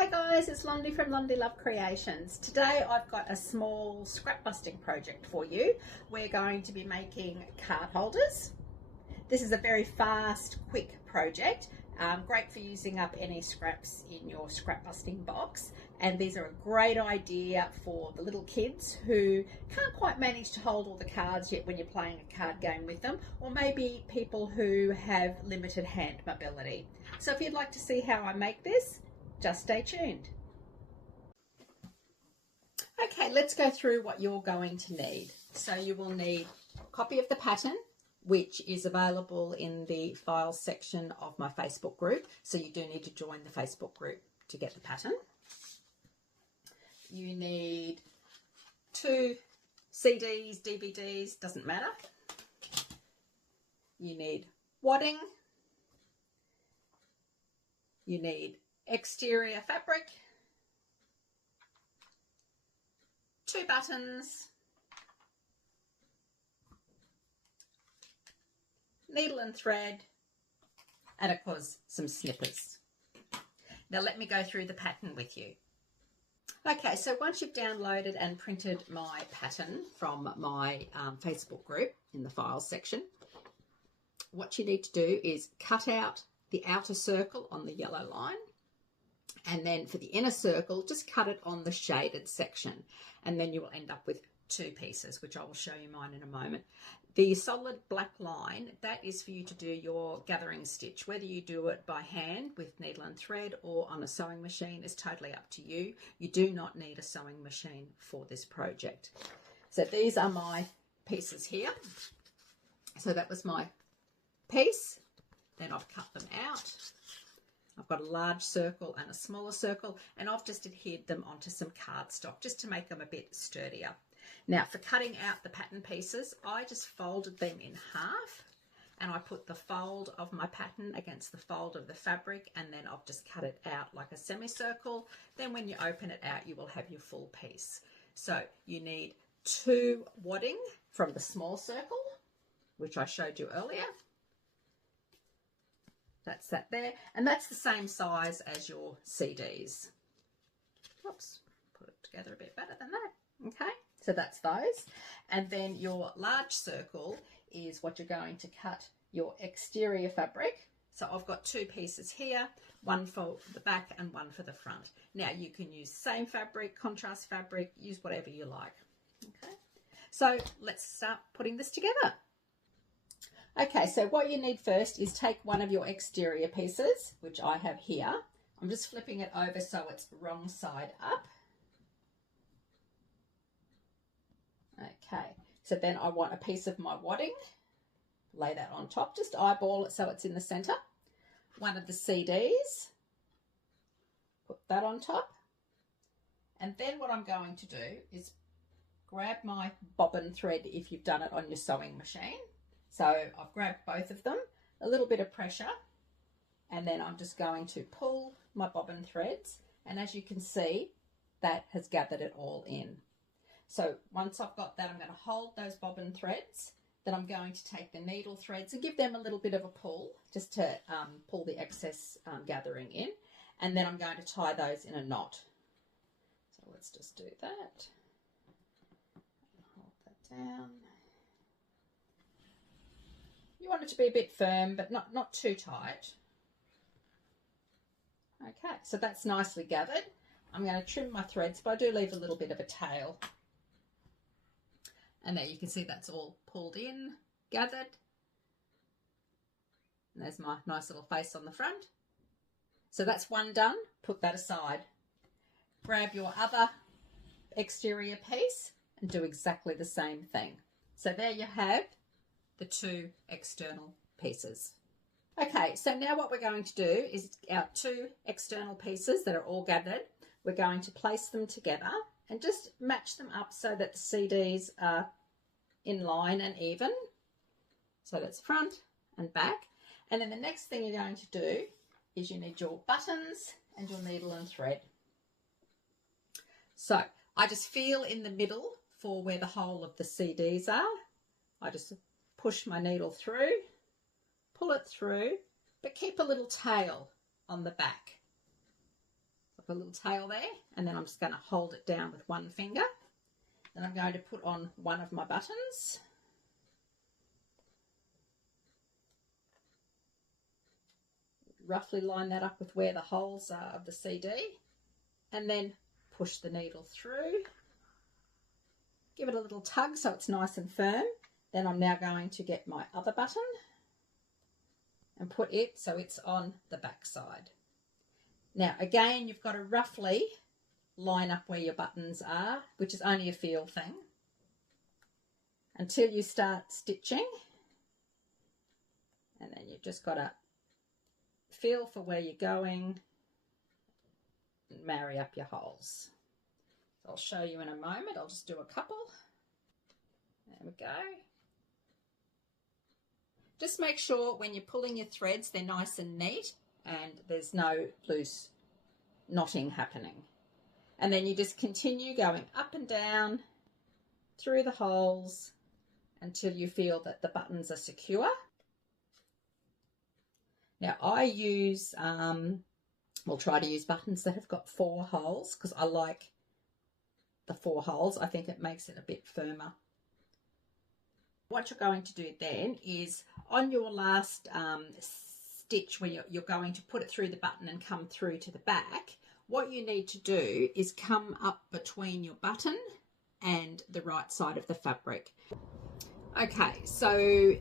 Hi guys, it's Londy from Londy Love Creations. Today I've got a small scrap busting project for you. We're going to be making card holders. This is a very fast, quick project. Great for using up any scraps in your scrap busting box. And these are a great idea for the little kids who can't quite manage to hold all the cards yet when you're playing a card game with them, or maybe people who have limited hand mobility. So if you'd like to see how I make this, just stay tuned. Okay, let's go through what you're going to need. So you will need a copy of the pattern, which is available in the files section of my Facebook group. So you do need to join the Facebook group to get the pattern. You need 2 CDs, DVDs, doesn't matter. You need wadding. You need exterior fabric, 2 buttons, needle and thread, and of course some snippers. Now let me go through the pattern with you. Okay, so once you've downloaded and printed my pattern from my Facebook group in the files section, what you need to do is cut out the outer circle on the yellow line, and then for the inner circle just cut it on the shaded section, and then you will end up with 2 pieces, which I will show you mine in a moment. The solid black line, that is for you to do your gathering stitch. Whether you do it by hand with needle and thread or on a sewing machine is totally up to you. You do not need a sewing machine for this project. So these are my pieces here. So that was my piece. Then I've cut them out. I've got a large circle and a smaller circle, and I've just adhered them onto some cardstock just to make them a bit sturdier. Now for cutting out the pattern pieces, I just folded them in half, and I put the fold of my pattern against the fold of the fabric, and then I've just cut it out like a semicircle. Then when you open it out, you will have your full piece. So you need 2 wadding from the small circle, which I showed you earlier. That's that there, and that's the same size as your CDs. Oops, put it together a bit better than that. Okay, so that's those. And then your large circle is what you're going to cut your exterior fabric. So I've got 2 pieces here, one for the back and one for the front. Now you can use same fabric, contrast fabric, use whatever you like. Okay, so let's start putting this together. Okay, so what you need first is take one of your exterior pieces, which I have here. I'm just flipping it over so it's wrong side up. Okay, so then I want a piece of my wadding. Lay that on top, just eyeball it so it's in the center. One of the CDs, put that on top. And then what I'm going to do is grab my bobbin thread if you've done it on your sewing machine. So I've grabbed both of them, a little bit of pressure, and then I'm just going to pull my bobbin threads, and as you can see, that has gathered it all in. So once I've got that, I'm going to hold those bobbin threads, then I'm going to take the needle threads and give them a little bit of a pull, just to pull the excess gathering in, and then I'm going to tie those in a knot. So let's just do that. Hold that down. You want it to be a bit firm, but not too tight. Okay, so that's nicely gathered. I'm going to trim my threads, but I do leave a little bit of a tail. And there you can see that's all pulled in, gathered. And there's my nice little face on the front. So that's one done. Put that aside. Grab your other exterior piece and do exactly the same thing. So there you have the 2 external pieces. Okay, so now what we're going to do is our 2 external pieces that are all gathered, we're going to place them together and just match them up so that the CDs are in line and even. So that's front and back. And then the next thing you're going to do is you need your buttons and your needle and thread. So I just feel in the middle for where the hole of the CDs are. I just push my needle through, pull it through, but keep a little tail on the back. a little tail there, and then I'm just going to hold it down with one finger. Then I'm going to put on one of my buttons. Roughly line that up with where the holes are of the CD, and then push the needle through. Give it a little tug so it's nice and firm. Then I'm now going to get my other button and put it so it's on the back side. Now again, you've got to roughly line up where your buttons are, which is only a feel thing, until you start stitching. And then you've just got to feel for where you're going and marry up your holes. So I'll show you in a moment. I'll just do a couple. There we go. Just make sure when you're pulling your threads, they're nice and neat and there's no loose knotting happening. And then you just continue going up and down through the holes until you feel that the buttons are secure. Now I use, we'll try to use buttons that have got 4 holes because I like the 4 holes. I think it makes it a bit firmer. What you're going to do then is on your last stitch where you're going to put it through the button and come through to the back, what you need to do is come up between your button and the right side of the fabric. Okay, so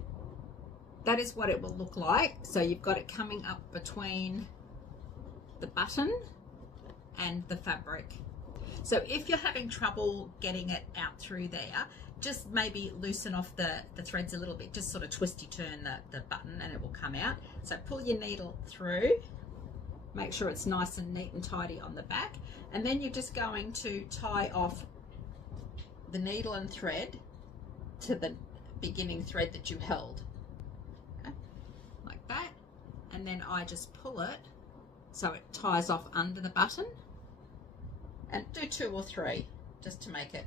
that is what it will look like. So you've got it coming up between the button and the fabric. So if you're having trouble getting it out through there, just maybe loosen off the threads a little bit, just sort of twisty turn the button and it will come out. So pull your needle through, make sure it's nice and neat and tidy on the back, and then you're just going to tie off the needle and thread to the beginning thread that you held. Okay, like that, and then I just pull it so it ties off under the button, and do 2 or 3 just to make it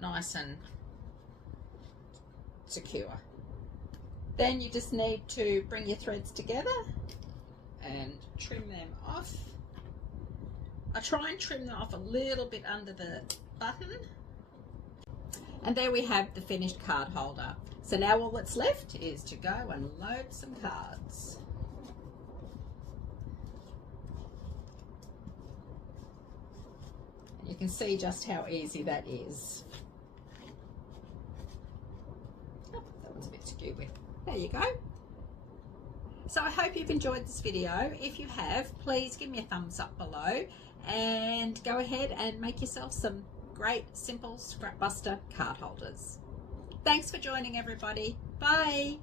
nice and secure. Then you just need to bring your threads together and trim them off. I try and trim them off a little bit under the button. And there we have the finished card holder. So now all that's left is to go and load some cards. And you can see just how easy that is. Oh, that one's a bit skewed with. There you go. So I hope you've enjoyed this video. If you have, please give me a thumbs up below and go ahead and make yourself some great simple scrap buster card holders. Thanks for joining everybody. Bye.